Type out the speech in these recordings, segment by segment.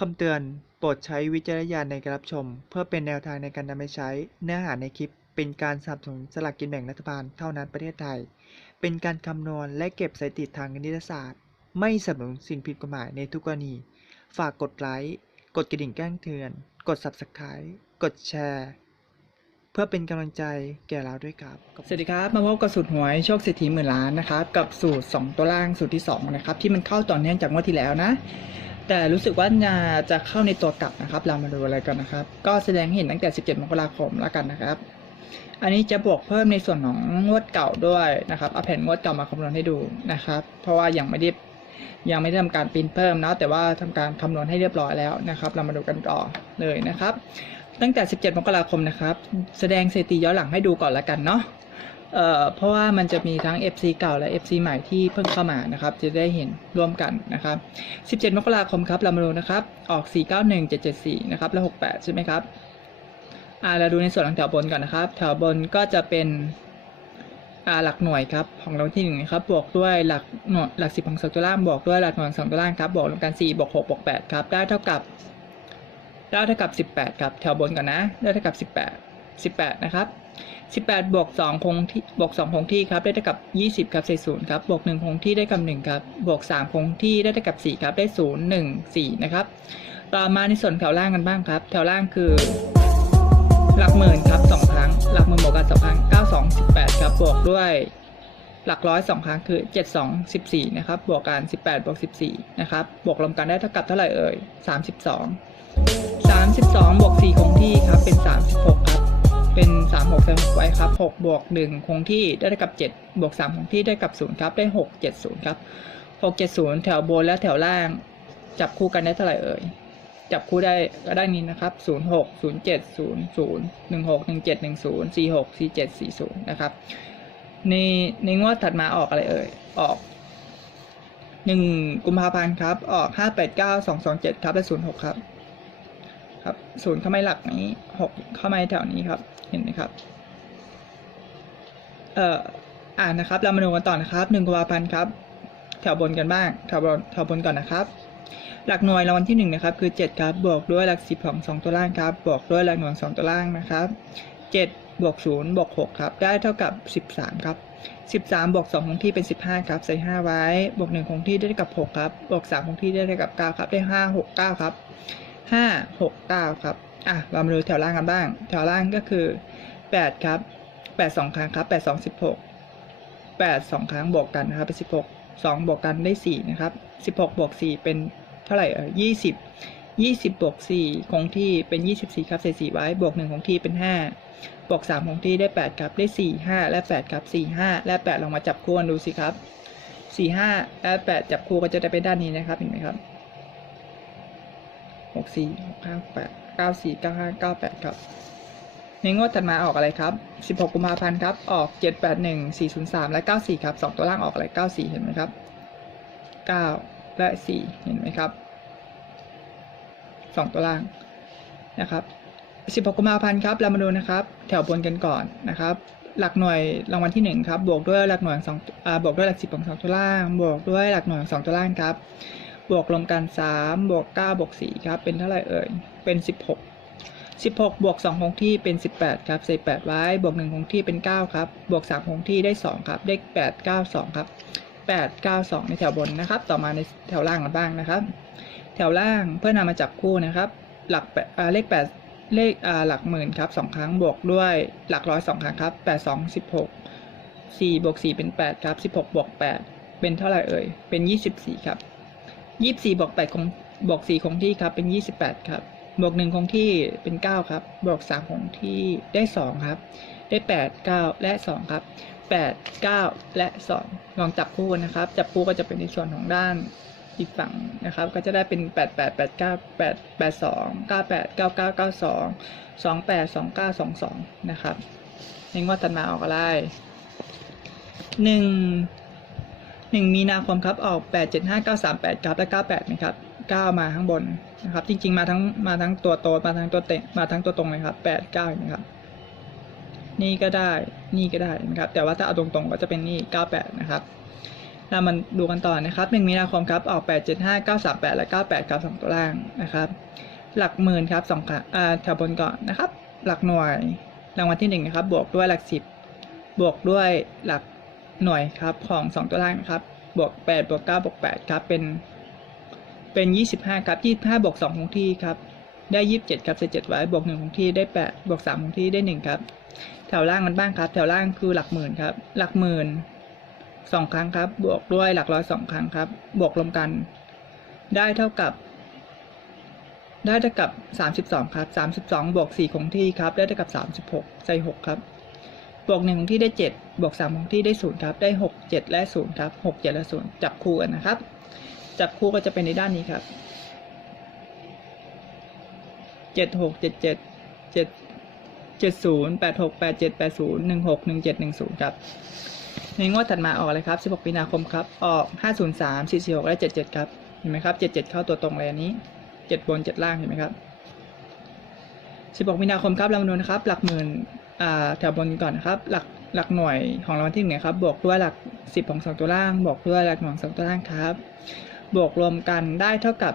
คำเตือน โปรดใช้วิจารณญาณในการรับชม เพื่อเป็นแนวทางในการนำไปใช้ เนื้อหาในคลิป เป็นการสนับสนุนสลากกินแบ่งรัฐบาลเท่านั้นประเทศไทย เป็นการคำนวณและเก็บสถิติทางคณิตศาสตร์ ไม่สนับสนุนสิ่งผิดกฎหมายในทุกกรณี ฝากกดไลค์ กดกระดิ่งแจ้งเตือน กด subscribe กดแชร์ เพื่อเป็นกำลังใจแก่เราด้วยครับ สวัสดีครับ มาพบกับสูตรหวยโชคเศรษฐีหมื่นล้านนะครับ กับสูตร 2 ตัวล่างสูตรที่ 2 นะครับ ที่มันเข้าต่อเนื่องจากงวดที่แล้วนะ แต่รู้สึกว่าจะจะเข้าในตัวกลับนะครับ เรามาดูอะไรกันนะครับ ก็แสดงเห็นตั้งแต่ 17 มกราคมแล้วกันนะครับ อันนี้จะบวกเพิ่มในส่วนของงวดเก่าด้วยนะครับ เอาแผ่นงวดเก่ามาคำนวณให้ดูนะครับ เพราะว่ายังไม่ได้ยังไม่ได้ทำการปริ้นเพิ่มนะแต่ว่าทำการคำนวณให้เรียบร้อยแล้วนะครับ เรามาดูกันต่อเลยนะครับ ตั้งแต่ 17 มกราคมนะครับ แสดงสถิติย้อนหลังให้ดูก่อนละกันเนาะ เอ่อเพราะว่ามันจะมีทั้ง FC เก่าและ FC ใหม่ที่เพิ่งเข้ามานะครับ จะได้เห็นร่วมกันนะครับ 17 มกราคมครับเรามาดูนะครับ ออก 491774 นะครับ แล้ว68 ใช่ไหมครับ อ่า เราดูในส่วนของแถวบนก่อนนะครับ แถวบนก็จะเป็น อ่า หลักหน่วยครับ ของรางวัลที่หนึ่งนะครับ บวกด้วยหลักหน่วยหลักสิบของสองตัวล่างบวกด้วยหลักหน่วยสองตัวล่างครับ บวกรวมกัน4บวก6บวก8ครับ ได้เท่ากับ ได้เท่ากับ 18 ครับ แถวบนก่อนนะ ได้เท่ากับ 18 18 นะครับ 18 บวก 2 คงที่ บวก 2 คงที่ครับ ได้เท่ากับ 20 ครับใส่0ครับ บวก 1 คงที่ได้กับ 1 ครับ บวก 3 คงที่ได้เท่ากับ 4 ครับ ได้ 0 1 4 นะครับ ต่อมาในส่วนแถวล่างกันบ้างครับ แถวล่างคือ หลักหมื่นครับ 2 ครั้ง หลักหมื่นบวกกัน2ครั้ง 9 2 18 ครับ บวกด้วยหลักร้อยสองครั้งคือ 7 2 14 นะครับ บวกกัน 18 บวก 14 นะครับ บวกรวมกันได้เท่ากับเท่าไหร่เอ่ย 32 32 บวก 4 คงที่ครับ เป็น 36 ครับ เป็น36เติมไว้ครับ6บวก1คงที่ได้เท่ากับ7บวก3คงที่ได้กับ0ครับได้ 6 70ครับ6 70 แถวบนและแถวล่าง จับคู่กันได้เท่าไหร่เอ่ยจับคู่ได้ก็ได้นี้นะครับ 06 07 00 16 17 10 46 47 40 นะครับ ในในงวดถัดมาออกอะไรเอ่ย ออก 1 กุมภาพันธ์ครับ ออก 589 227 ครับ และ 06 ครับ ครับศูนย์เข้ามาหลักนี้หกเข้ามาแถวนี้ครับ เห็นไหมครับ เอ่ออ่านนะครับ เรามาดูกันต่อนะครับหนึ่งกุมภาพันธ์ครับ แถวบนกันบ้างแถวบนแถวบนก่อนนะครับ หลักหน่วยรางวัลที่หนึ่งนะครับคือเจ็ดครับ บวกด้วยหลักสิบของสองตัวล่างครับ บวกด้วยหลักหน่วยสองตัวล่างนะครับเจ็ดบวกศูนย์บวกหกครับ ได้เท่ากับสิบสามครับสิบสามบวกสองคงที่เป็นสิบห้าครับ ใส่ห้าไว้ บวกหนึ่งคงที่ได้เท่ากับหกครับ บวกสามคงที่ได้เท่ากับเก้าครับ ได้ห้าหกเก้าครับ ห้าหกเก้าครับอะเรามาดูแถวล่างกันบ้าง แถวล่างก็คือแปดครับแปดสองครั้งครับแปดสองสิบหกแปดสองครั้งบวกกันนะครับเป็นสิบหกสองบวกกันได้สี่นะครับสิบหกบวกสี่เป็นเท่าไหร่เออยี่สิบยี่สิบบวกสี่คงที่เป็นยี่สิบสี่ครับใส่สี่ไว้บวกหนึ่งคงที่เป็นห้าบวกสามคงที่ได้แปดครับได้สี่ห้าและแปดครับสี่ห้าและแปดลองมาจับคู่กันดูสิครับสี่ห้าและแปดจับคู่ก็จะได้ไปด้านนี้นะครับเห็นไหมครับ หกสี่หกห้าแปดเก้าสี่เก้าห้าเก้าแปดครับ ในงวดถัดมาออกอะไรครับสิบหกกุมภาพันธ์ครับ ออกเจ็ดแปดหนึ่งสี่ศูนย์สามและเก้าสี่ครับสองตัวล่างออกอะไรเก้าสี่เห็นไหมครับเก้าและสี่เห็นไหมครับสองตัวล่างนะครับสิบหกกุมภาพันธ์ครับเรามาดูนะครับ แถวบนกันก่อนนะครับ หลักหน่วยรางวัลที่หนึ่งครับ บวกด้วยหลักหน่วยสองบวกด้วยหลักสิบของสองตัวล่าง บวกด้วยหลักหน่วยของสองตัวล่างครับ บวกรวมกันสามบวกเก้าบวกสี่ครับเป็นเท่าไหร่เอ่ยเป็นสิบหกสิบหกบวกสองคงที่เป็นสิบแปดครับใส่แปดไว้ บวกหนึ่งคงที่เป็นเก้าครับ บวกสามคงที่ได้สองครับ ได้แปดเก้าสองครับแปดเก้าสองในแถวบนนะครับ ต่อมาในแถวล่างกันบ้างนะครับ แถวล่างเพื่อนำมาจับคู่นะครับ หลักเลขแปดเลขอ่าหลักหมื่นครับสองครั้ง บวกด้วยหลักร้อยสองครั้งครับแปดสองสิบหกสี่บวกสี่เป็นแปดครับสิบหกบวกแปดเป็นเท่าไหร่เอ่ย เป็นยี่สิบสี่ครับ ยี่สิบสี่บวกแปดคงบวกสี่คงที่ครับ เป็นยี่สิบแปดครับ บวกหนึ่งคงที่เป็นเก้าครับ บวกสามคงที่ได้สองครับ ได้แปดเก้าและสองครับแปดเก้าและสองลองจับคู่นะครับ จับคู่ก็จะเป็นในส่วนของด้านอีกฝั่งนะครับ ก็จะได้เป็นแปดแปดแปดเก้าแปดแปดสองเก้าแปดเก้าเก้าเก้าสองสองแปดสองเก้าสองสองนะครับในงวดตัดมาออกอะไรหนึ่ง หนึ่งมีนาคมครับออกแปดเจ็ดห้าเก้าสามแปดครับและเก้าแปดนะครับเก้ามาข้างบนนะครับ จริง ๆ มาทั้งมาทั้งตัวโตมาทั้งตัวเตะมาทั้งตัวตรงเลยครับแปดเก้านะครับนี่ก็ได้นี่ก็ได้นะครับ แต่ว่าถ้าเอาตรงๆก็จะเป็นนี่เก้าแปดนะครับเรามาดูกันต่อนะครับ1มีนาคมครับออก 8 7 5 9 3 8 และ 98ครับสองตัวล่างนะครับ หลักหมื่นครับสองครั้งอ่าแถวบนก่อนนะครับ หลักหน่วยรางวัลที่หนึ่งนะครับบวกด้วยหลักสิบบวกด้วยหลัก หน่วยครับของสองตัวล่างนะครับบวกแปดบวกเก้าบวกแปดครับเป็น เป็นยี่สิบห้าครับยี่สิบห้าบวกสองคงที่ครับได้ยี่สิบเจ็ดครับใส่เจ็ดไว้บวกหนึ่งคงที่ได้แปดบวกสามคงที่ได้หนึ่งครับ แถวล่างมันบ้างครับ แถวล่างคือหลักหมื่นครับ หลักหมื่นสองครั้งครับ บวกด้วยหลักร้อยสองครั้งครับ บวกรวมกัน ได้เท่ากับ ได้เท่ากับสามสิบสองครับสามสิบสองบวกสี่คงที่ครับ ได้เท่ากับสามสิบหกใส่หกครับ บวกหนึ่งคงที่ได้เจ็ดบวกสามคงที่ได้ศูนย์ครับ ได้หกเจ็ดและศูนย์ครับหกเจ็ดและศูนย์จับคู่กันนะครับ จับคู่ก็จะเป็นในด้านนี้ครับเจ็ดหกเจ็ดเจ็ดเจ็ดเจ็ดศูนย์แปดหกแปดเจ็ดแปดศูนย์หนึ่งหกหนึ่งเจ็ดหนึ่งศูนย์ครับในงวดถัดมาออกเลยครับสิบหกมีนาคมครับ ออกห้าศูนย์สามสี่สี่หกและเจ็ดเจ็ดครับ เห็นไหมครับเจ็ดเจ็ดเข้าตัวตรงเลยอันนี้เจ็ดบนเจ็ดล่าง เห็นไหมครับสิบหกมีนาคมครับเรามาดูนะครับ หลักหมื่น แถวบนก่อนนะครับ หลักหลักหน่วยของรางวัลที่หนึ่งครับบวกด้วยหลักสิบของสองตัวล่าง บวกด้วยหลักหน่วยของสองตัวล่างครับ บวกรวมกันได้เท่ากับ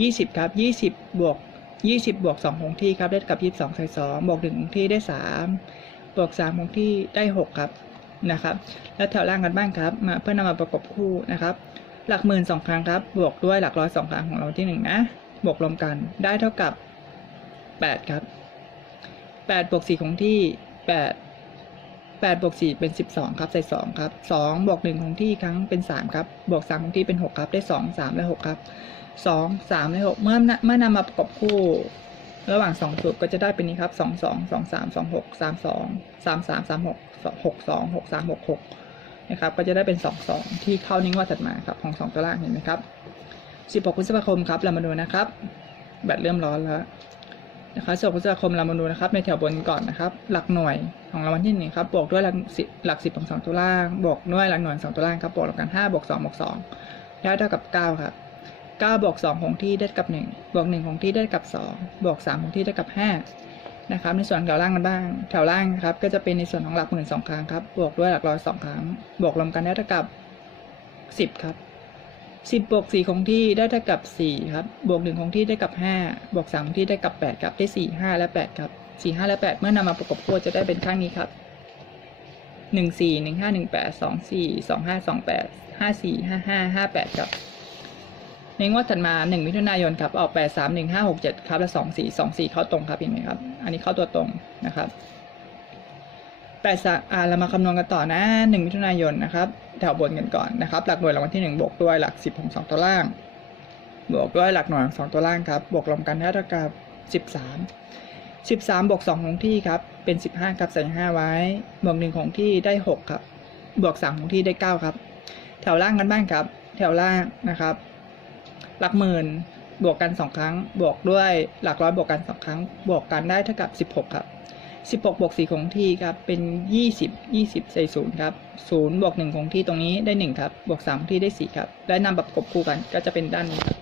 ยี่สิบครับยี่สิบบวกยี่สิบบวกสองคงที่ครับได้เท่ากับยี่สิบสองใส่สองบวกหนึ่งคงที่ได้สามบวกสามคงที่ได้หกครับนะครับ แล้วแถวล่างกันบ้างครับ มาเพื่อนำมาประกบคู่นะครับ หลักหมื่นสองครั้งครับ บวกด้วยหลักร้อยสองครั้งของเราที่หนึ่งนะ บวกรวมกันได้เท่ากับแปดครับ แปดบวกสี่ของที่แปดแปดบวกสี่เป็นสิบสองครับ ใส่สองครับสองบวกหนึ่งของที่ครั้งเป็นสามครับ บวกสามของที่เป็นหกครับ ได้สองสามและหกครับสองสามและหกเมื่อเมื่อนำมาประกบคู่ ระหว่างสองสูตรก็จะได้เป็นนี้ครับสองสองสองสามสองหกสามสองสามสามสามหกหกสองหกสามหกหกนะครับ ก็จะได้เป็น 2 2 ที่เข้านิ้งว่าถัดมาครับของ 2ตัวล่างเห็นไหมครับ 16พฤษภาคมครับเรามาดูนะครับแบตเริ่มร้อนแล้ว นะครับ16พฤษภาคมเรามาดูนะครับ ในแถวบนก่อนนะครับ หลักหน่วยของรางวัลที่หนึ่งครับ บวกด้วยหลักสิบหลักสิบของสองตัวล่าง บวกด้วยหลักหน่วยสองตัวล่างครับ บวกกัน5บวก2บวก2ได้เท่ากับ9ครับ9บวก2คงที่ได้กับ1บวก1คงที่ได้กับ2บวก3คงที่ได้กับ5นะครับ ในส่วนแถวล่างกันบ้าง แถวล่างครับ ก็จะเป็นในส่วนของหลักหมื่นสองครั้งครับ บวกด้วยหลักร้อยสองครั้ง บวกรวมกันได้เท่ากับสิบครับ สิบบวกสี่คงที่ได้เท่ากับสี่ครับ บวกหนึ่งคงที่ได้กับห้าบวกสามคงที่ได้กับแปดครับ ได้สี่ห้าและแปดครับสี่ห้าและแปดเมื่อนำมาประกบคู่จะได้เป็นข้างนี้ครับหนึ่งสี่หนึ่งห้าหนึ่งแปดสองสี่สองห้าสองแปดห้าสี่ห้าห้าห้าแปดครับ ในงวดถัดมาหนึ่งมิถุนายนครับออกแปดสามหนึ่งห้าหกเจ็ดครับและสองสี่สองสี่เข้าตรงครับเห็นไหมครับ อันนี้เข้าตัวตรงนะครับ แปดสามอ่าเรามาคำนวณกันต่อนะหนึ่งมิถุนายนนะครับ แถวบนกันก่อนนะครับ หลักหน่วยรางวัลที่หนึ่งบวกด้วยหลักสิบของสองตัวล่าง บวกด้วยหลักหน่วยของสองตัวล่างครับ บวกรวมกันได้เท่ากับสิบสามสิบสามบวกสองของที่ครับ เป็นสิบห้าครับใส่ห้าไว้ บวกหนึ่งของที่ได้หกครับ บวกสามของที่ได้เก้าครับ แถวล่างกันบ้างครับ แถวล่างนะครับ หลักหมื่นบวกกันสองครั้ง บวกด้วยหลักร้อยบวกกันสองครั้ง บวกกันได้เท่ากับสิบหกครับ สิบหกบวกสี่คงที่ครับเป็นยี่สิบยี่สิบใส่ศูนครับศูนย์บวกหนึ่งคงที่ตรงนี้ได้หนึ่งครับบวกสามที่ได้สี่ครับและนำแบบกบคู่กันก็จะเป็นด้านนี้ครับ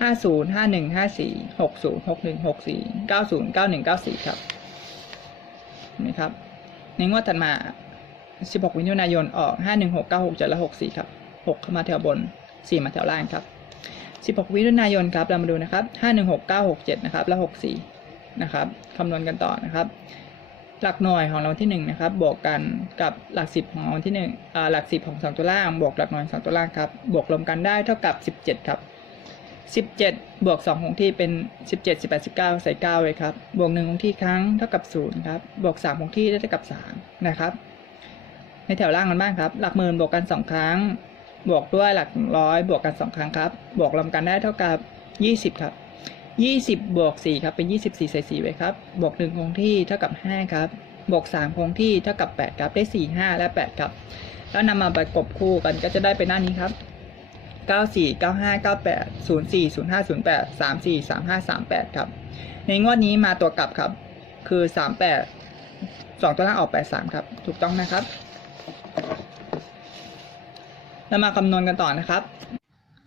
ห้าศูนย์ห้าหนึ่งห้าสี่หกศูนย์หกหนึ่งหกสี่เก้าศูนย์เก้าหนึ่งเก้าสี่ครับเห็นไหมครับในงวดถัดมาสิบหกมิถุนายนออกห้าหนึ่งหกเก้าหกเจ็ดและหกสี่ครับหกเข้ามาแถวบนสี่มาแถวล่างครับ 16มิถุนายนครับเรามาดูนะครับ 516967 นะครับและ64 นะครับคำนวณกันต่อนะครับ หลักหน่วยของราที่1นะครับบวกกันกับหลัก 10 ของราที่1อ่าหลัก 10 ของ 2 ตัวล่าง บวกหลักหน่วย2ตัวล่างครับบวกรวมกันได้เท่ากับ 17 ครับ17 บวก2ของที่เป็น 17 18 19 ใส่9เลยครับ บวก1ของที่ครั้งเท่ากับ0ครับ บวก3ของที่ได้เท่ากับ 3 นะครับ ในแถวล่างกันบ้างครับ หลักหมื่นบวกกัน 2 ครั้ง บวกด้วยหลักร้อยบวกกันสองครั้งครับ บวกรวมกันได้เท่ากับยี่สิบครับ ยี่สิบบวกสี่ครับ เป็นยี่สิบสี่ใส่สี่ไว้ครับ บวกหนึ่งคงที่เท่ากับห้าครับ บวกสามคงที่เท่ากับแปดครับ ได้สี่ห้าและแปดครับ แล้วนำมาประกบคู่กันก็จะได้เป็นหน้านี้ครับเก้าสี่เก้าห้าเก้าแปดศูนย์สี่ศูนย์ห้าศูนย์แปดสามสี่สามห้าสามแปดครับ ในงวดนี้มาตัวกลับครับ คือสามแปดสองตัวล่างออกแปดสามครับ ถูกต้องนะครับเรามาคำนวณกันต่อนะครับ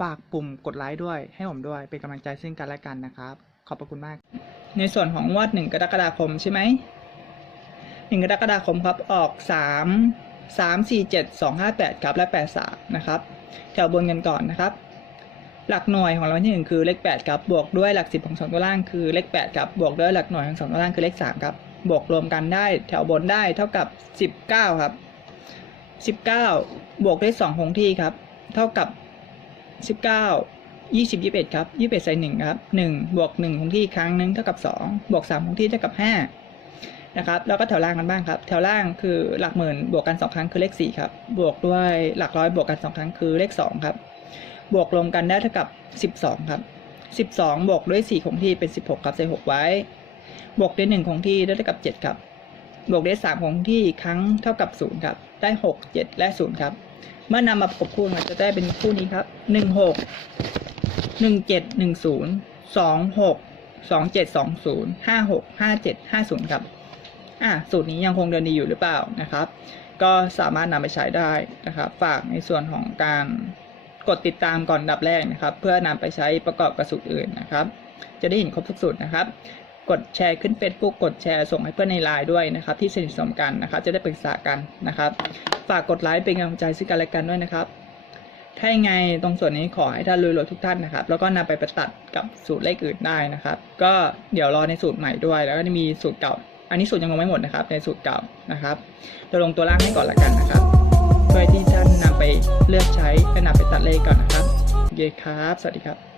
ฝากปุ่มกดไลค์ด้วย ให้ผมด้วยเป็นกำลังใจซึ่งกันและกันนะครับ ขอบพระคุณมาก ในส่วนของงวดหนึ่งกรกฎาคมใช่ไหมหนึ่งกรกฎาคมครับออกสามสามสี่เจ็ดสองห้าแปดครับและแปดสามนะครับ แถวบนกันก่อนนะครับ หลักหน่วยของเราที่หนึ่งคือเลขแปดครับบวกด้วยหลักสิบของสองตัวล่างคือเลขแปดครับบวกด้วยหลักหน่วยของสองตัวล่างคือเลขสามครับบวกรวมกันได้ แถวบนได้เท่ากับสิบเก้าครับสิบเก้าบวกด้วยสองคงที่ครับ เท่ากับ สิบเก้ายี่สิบยี่สิบเอ็ดครับยี่สิบเอ็ดใส่หนึ่งครับหนึ่งบวกหนึ่งคงที่อีกครั้งหนึ่งเท่ากับสองบวกสามคงที่เท่ากับห้านะครับแล้วก็แถวล่างกันบ้างครับ แถวล่างคือหลักหมื่นบวกกันสองครั้งคือเลขสี่ครับ บวกด้วยหลักร้อยบวกกันสองครั้งคือเลขสองครับ บวกรวมกันได้เท่ากับสิบสองครับสิบสองบวกด้วยสี่คงที่เป็นสิบหกครับใส่หกไว้ บวกด้วยหนึ่งคงที่ได้เท่ากับเจ็ดครับ บวกด้วยสามคงที่อีกครั้งเท่ากับศูนย์ครับ ได้หกเจ็ดและศูนย์ครับ เมื่อนำมาประกบคู่มันจะได้เป็นคู่นี้ครับหนึ่งหกหนึ่งเจ็ดหนึ่งศูนย์สองหกสองเจ็ดสองศูนย์ห้าหกห้าเจ็ดห้าศูนย์ครับอะสูตรนี้ยังคงเดินดีอยู่หรือเปล่านะครับ ก็สามารถนำไปใช้ได้นะครับ ฝากในส่วนของการกดติดตามก่อนอันดับแรกนะครับ เพื่อนำไปใช้ประกอบกับสูตรอื่นนะครับ จะได้เห็นครบทุกสูตรนะครับ กดแชร์ขึ้น Facebook กดแชร์ส่งให้เพื่อนในไลน์ด้วยนะครับที่สนิทสนมกันนะครับจะได้ปรึกษากันนะครับ ฝากกดไลค์เป็นกำลังใจซึ่งกันและกันด้วยนะครับ ถ้ายังไงตรงส่วนนี้ขอให้ท่านรวยๆทุกท่านนะครับ แล้วก็นำไปประตัดกับสูตรเลขอื่นได้นะครับ ก็เดี๋ยวรอในสูตรใหม่ด้วย แล้วก็จะมีสูตรเก่า อันนี้สูตรยังลงไม่หมดนะครับ ในสูตรเก่านะครับเราลงตัวล่างให้ก่อนละกันนะครับเพื่อที่ท่านนำไปเลือกใช้และนำไปตัดเลขก่อนนะครับโอเคครับ สวัสดีครับ